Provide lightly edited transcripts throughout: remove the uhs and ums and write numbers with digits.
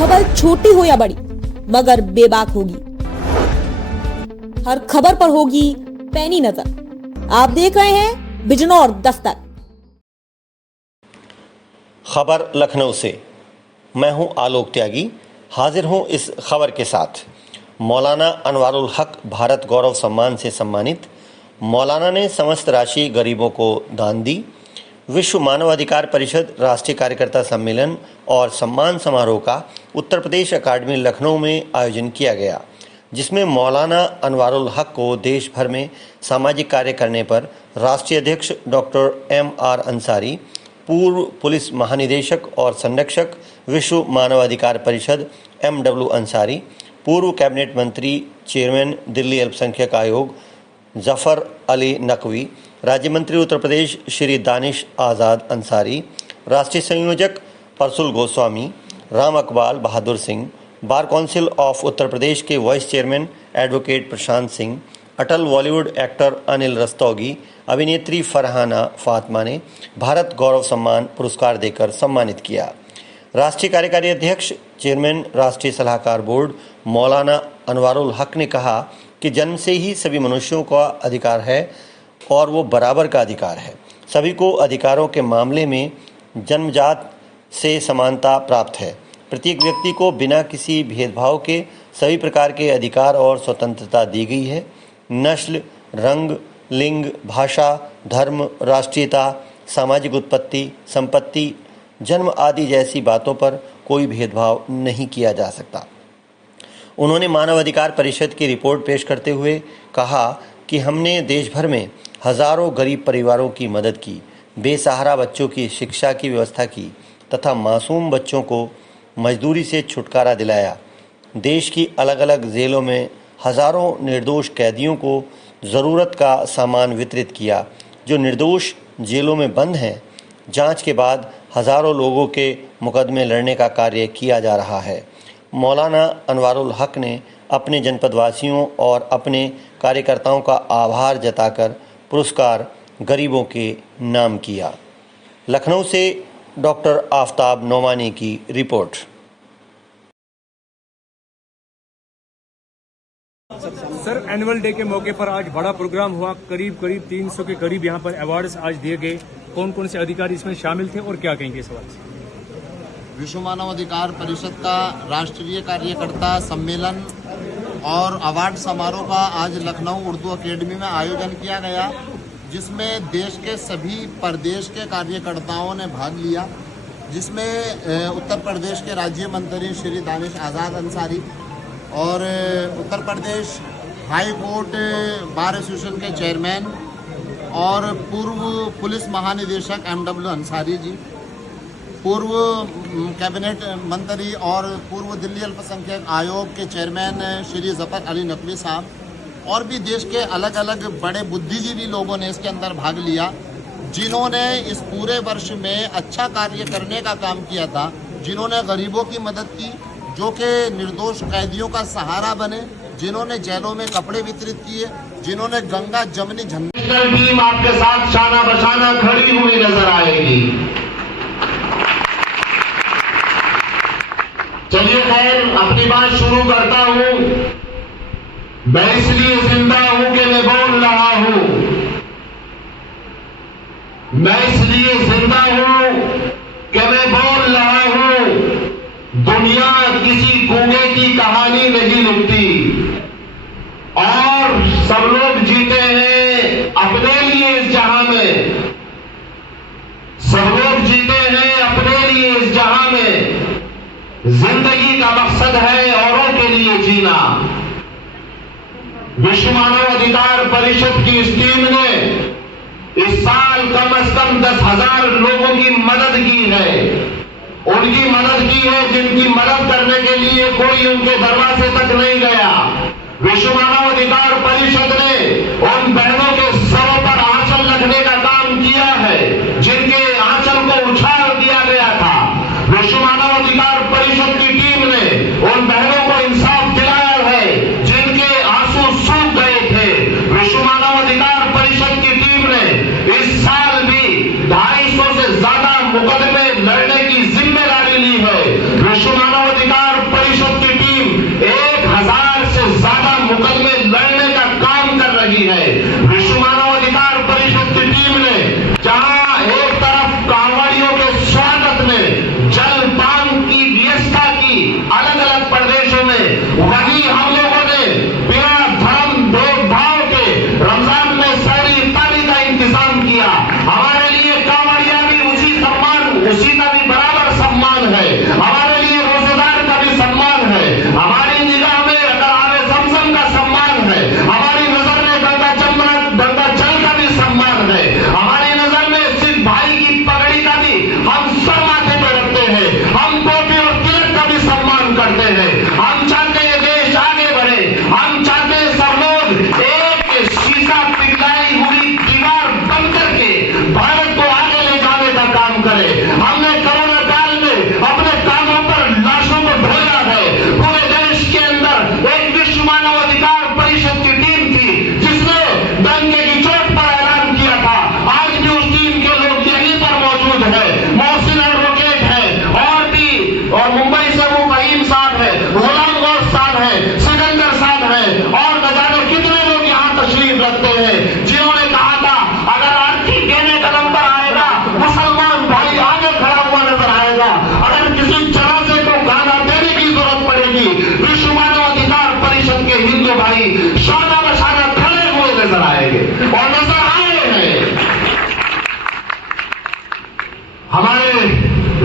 खबर छोटी हो या बड़ी मगर बेबाक होगी। हर खबर पर होगी पैनी नजर। आप देख रहे हैं बिजनौर दस्तक। खबर लखनऊ से। मैं हूं आलोक त्यागी, हाजिर हूं इस खबर के साथ। मौलाना अनवारुल हक भारत गौरव सम्मान से सम्मानित। मौलाना ने समस्त राशि गरीबों को दान दी। विश्व मानवाधिकार परिषद राष्ट्रीय कार्यकर्ता सम्मेलन और सम्मान समारोह का उत्तर प्रदेश अकादमी लखनऊ में आयोजन किया गया, जिसमें मौलाना अनवारुल हक को देश भर में सामाजिक कार्य करने पर राष्ट्रीय अध्यक्ष डॉक्टर M.R. अंसारी, पूर्व पुलिस महानिदेशक और संरक्षक विश्व मानवाधिकार परिषद M.W. अंसारी, पूर्व कैबिनेट मंत्री चेयरमैन दिल्ली अल्पसंख्यक आयोग जफर अली नकवी, राज्य मंत्री उत्तर प्रदेश श्री दानिश आज़ाद अंसारी, राष्ट्रीय संयोजक परसुल Goswami, Ram Iqbal Bahadur Singh, bar council of Uttar Pradesh के vice chairman advocate Prashant Singh, अटल बॉलीवुड एक्टर अनिल रस्तोगी, अभिनेत्री फरहाना फातिमा ने भारत गौरव सम्मान पुरस्कार देकर सम्मानित किया। राष्ट्रीय कार्यकारी अध्यक्ष चेयरमैन राष्ट्रीय सलाहकार बोर्ड मौलाना अनवारुल हक ने कहा कि जन्म से ही सभी मनुष्यों का अधिकार है और वो बराबर का अधिकार है। सभी को अधिकारों के मामले में जन्मजात से समानता प्राप्त है। प्रत्येक व्यक्ति को बिना किसी भेदभाव के सभी प्रकार के अधिकार और स्वतंत्रता दी गई है। नस्ल, रंग, लिंग, भाषा, धर्म, राष्ट्रीयता, सामाजिक उत्पत्ति, संपत्ति, जन्म आदि जैसी बातों पर कोई भेदभाव नहीं किया जा सकता। उन्होंने मानवाधिकार परिषद की रिपोर्ट पेश करते हुए कहा कि हमने देश भर में हजारों गरीब परिवारों की मदद की, बेसहारा बच्चों की शिक्षा की व्यवस्था की तथा मासूम बच्चों को मजदूरी से छुटकारा दिलाया। देश की अलग अलग जेलों में हजारों निर्दोष कैदियों को ज़रूरत का सामान वितरित किया। जो निर्दोष जेलों में बंद हैं, जांच के बाद हजारों लोगों के मुकदमे लड़ने का कार्य किया जा रहा है। मौलाना अनवारुल हक ने अपने जनपदवासियों और अपने कार्यकर्ताओं का आभार जताकर पुरस्कार गरीबों के नाम किया। लखनऊ से डॉक्टर आफ्ताब नोमानी की रिपोर्ट। सर, एनुअल डे के मौके पर आज बड़ा प्रोग्राम हुआ। करीब 300 के करीब यहाँ पर अवार्ड्स आज दिए गए। कौन कौन से अधिकारी इसमें शामिल थे और क्या कहेंगे इस सवाल से? विश्व मानवाधिकार परिषद का राष्ट्रीय कार्यकर्ता सम्मेलन और अवार्ड समारोह का आज लखनऊ उर्दू अकेडमी में आयोजन किया गया, जिसमें देश के सभी प्रदेश के कार्यकर्ताओं ने भाग लिया, जिसमें उत्तर प्रदेश के राज्य मंत्री श्री दानिश आज़ाद अंसारी और Uttar Pradesh high court bar association के चेयरमैन और पूर्व पुलिस महानिदेशक M.W. अंसारी जी, पूर्व कैबिनेट मंत्री और पूर्व दिल्ली अल्पसंख्यक आयोग के चेयरमैन श्री जफर अली नकवी साहब और भी देश के अलग अलग बड़े बुद्धिजीवी लोगों ने इसके अंदर भाग लिया, जिन्होंने इस पूरे वर्ष में अच्छा कार्य करने का काम किया था, जिन्होंने गरीबों की मदद की, जो कि निर्दोष कैदियों का सहारा बने, जिन्होंने जेलों में कपड़े वितरित किए, जिन्होंने गंगा जमनी झंडे। टीम आपके साथ शाना बशाना खड़ी हुई नजर आएगी। चलिए खैर, अपनी बात शुरू करता हूं। मैं इसलिए जिंदा हूं कि मैं बोल रहा हूं। मैं इसलिए जिंदा हूं कि मैं बोल रहा हूं। दुनिया किसी गूंगे की कहानी नहीं लिखती और सब लोग जीते हैं अपने लिए इस जहां में। सब लोग जीते हैं अपने लिए इस जहां में। जिंदगी का मकसद है औरों के लिए जीना। विश्व मानवाधिकार परिषद की इस टीम ने इस साल कम से कम 10,000 लोगों की मदद की है। उनकी मदद की है जिनकी मदद करने के लिए कोई उनके दरवाजे तक नहीं गया। विश्व मानवाधिकार परिषद ने उन बहनों के सरों पर आंचल रखने का काम किया है जिनके आंचल को उछाल दिया गया था। विश्व मानवाधिकार परिषद की टीम ने उन बहनों को इंसाफ दिलाया है जिनके आंसू सूख गए थे। विश्व मानवाधिकार परिषद की टीम ने इस साल भी 250 से ज्यादा मुकदमे लड़ने की जिम्मेदारी ली है। विश्व मानवाधिकार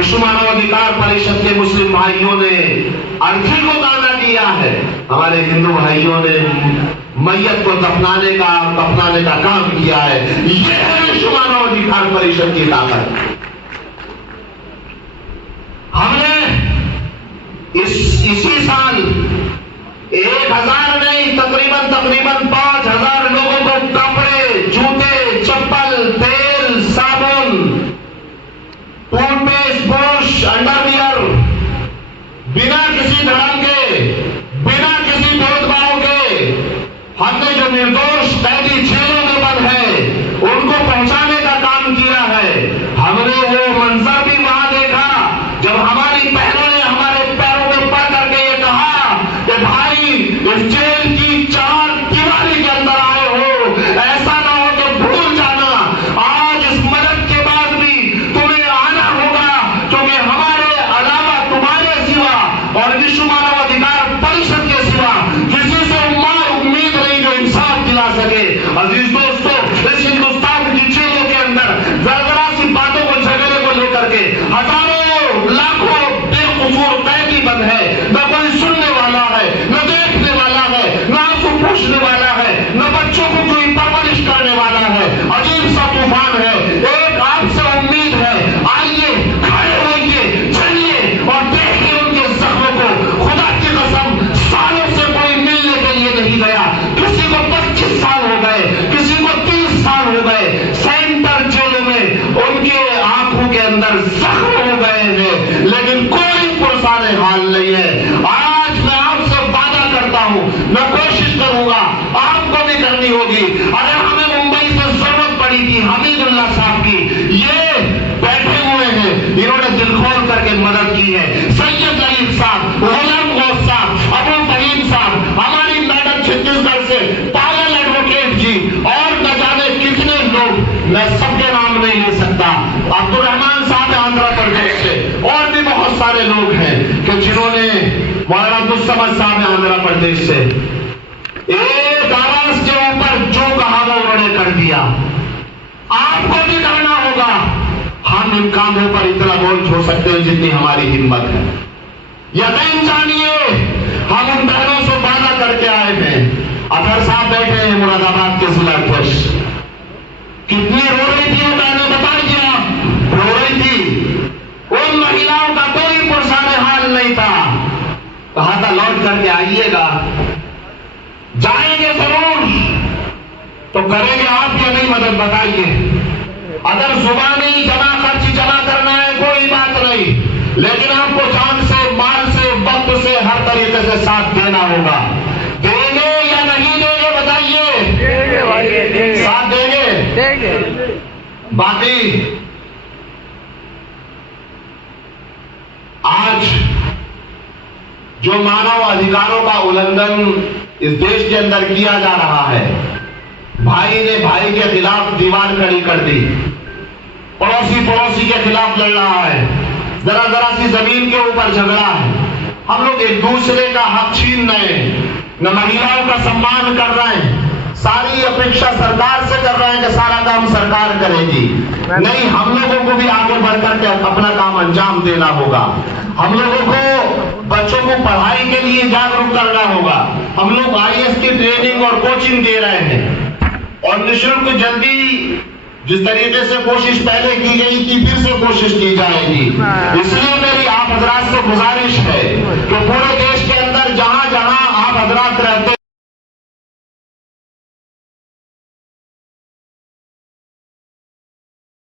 विश्व मानवाधिकार परिषद के मुस्लिम भाइयों ने अर्थी को गाना दिया है, हमारे हिंदू भाइयों ने मैयत को दफनाने का काम किया है। यह है विश्व मानवाधिकार परिषद की ताकत। हमने इसी साल 1000 नहीं तकरीबन 5000 लोगों को कपड़े, जूते, चप्पल, तेल, साबुन, टूथपेस्ट, ब्रश, अंडरवियर बिना किसी धर्म के, बिना किसी भेदभाव के हमने जो निर्दोष कैदी जेलों में बंद है उनको पहुंचाने का काम किया है। हमने वो मंजर भी वहां देखा जब हमारी बहनों ने हमारे पैरों में पड़ करके ये कहा कि भाई इस जेल की 4 दीवारी के अंदर आए हो, ऐसा ना हो तो भूल जाना, आज इस मदद के बाद भी तुम्हें आना होगा, क्योंकि हमारे अलावा तुम्हारे सिवा और विश्व मानवाधिकार परिषद के सिवा किसी से उम्मीद नहीं जो इंसाफ दिला सके। अजीज दोस्तों, इस हिंदुस्तान की जेलों के अंदर जरा सी बातों को, झगड़े को लेकर के हजारों लाखों बेकसूर कैदी बंद है, न कोई सुनने वाला है, न देखने वाला है, न आंसू पूछने वाला है, न बच्चों को कोई परवरिश करने वाला है। अजीब सा तूफान है। एक आपसे उम्मीद है, आइए खड़े होइए, चलिए और देखिए उनके जख्मों को। खुदा की कसम सालों से कोई मिलने के लिए नहीं गया, किसी को 25 साल हो गए, किसी को 30 साल हो गए, सेंटर जेलों में उनके आंखों के अंदर जख्म हो गए हैं, लेकिन कोई पुरसाने हाल नहीं है। आज मैं आपसे वादा करता हूं, मैं कोशिश करूंगा, आपको भी करनी होगी। अगर हमें मुंबई से जरूरत पड़ी थी हमीदुल्लाह साहब की, ये बैठे हुए हैं, इन्होंने दिल खोल करके मदद की है। सैयद ललीफ साहब, गुलाम गौस साहब, अबू फहीम साहब, हमारी मैडम छत्तीसगढ़ से पायल एडवोकेट जी, और न जाने कितने लोग, मैं सबके नाम नहीं ले सकता। अब्दुल रहमान साहब आंध्र प्रदेश से, और भी बहुत सारे लोग हैं कि जिन्होंने, मौलाना अब्दुल समद साहब आंध्र प्रदेश से, एक आवाज के ऊपर जो कहा वो उन्होंने कर दिया। आपको भी करना होगा। हम इन कामों पर इतना बोझ छोड़ सकते हैं जितनी हमारी हिम्मत है। यकीन जानिए, हम उन बहनों से वादा करके आए हैं। अतर साहब बैठे हैं मुरादाबाद के जिला अध्यक्ष, कितनी रो रही थी वो बहनें, बताइए आप, रो रही थी। उन महिलाओं का कोई पुरसाने हाल नहीं था। कहा था लौट करके आइएगा, जाएंगे जरूर, तो करेंगे आप या नहीं मदद, बताइए। अगर जुबानी खर्च जमा करना है कोई बात नहीं, लेकिन आपको जान से, माल से, वक्त से, हर तरीके से साथ देना होगा। देंगे या नहीं देंगे, बताइए। देंगे भाई, देंगे। साथ देंगे। बाकी आज जो मानव अधिकारों का उल्लंघन इस देश के अंदर किया जा रहा है, भाई ने भाई के खिलाफ दीवार खड़ी कर दी, पड़ोसी के खिलाफ लड़ रहा है, जरा सी जमीन के ऊपर झगड़ा है, हम लोग एक दूसरे का हक छीन रहे हैं, न महिलाओं का सम्मान कर रहे हैं, सारी अपेक्षा सरकार से कर रहे हैं कि सारा काम सरकार करेगी। नहीं, हम लोगों को भी आगे बढ़कर के अपना काम अंजाम देना होगा। हम लोगों को बच्चों को पढ़ाई के लिए जागरूक करना होगा। हम लोग IAS की ट्रेनिंग और कोचिंग दे रहे हैं, और निःशुल्क जल्दी जिस तरीके से कोशिश पहले की गई थी फिर से कोशिश की जाएगी। इसलिए मेरी आप हजरात से गुजारिश है कि पूरे देश के अंदर जहां जहां आप हजरात रहते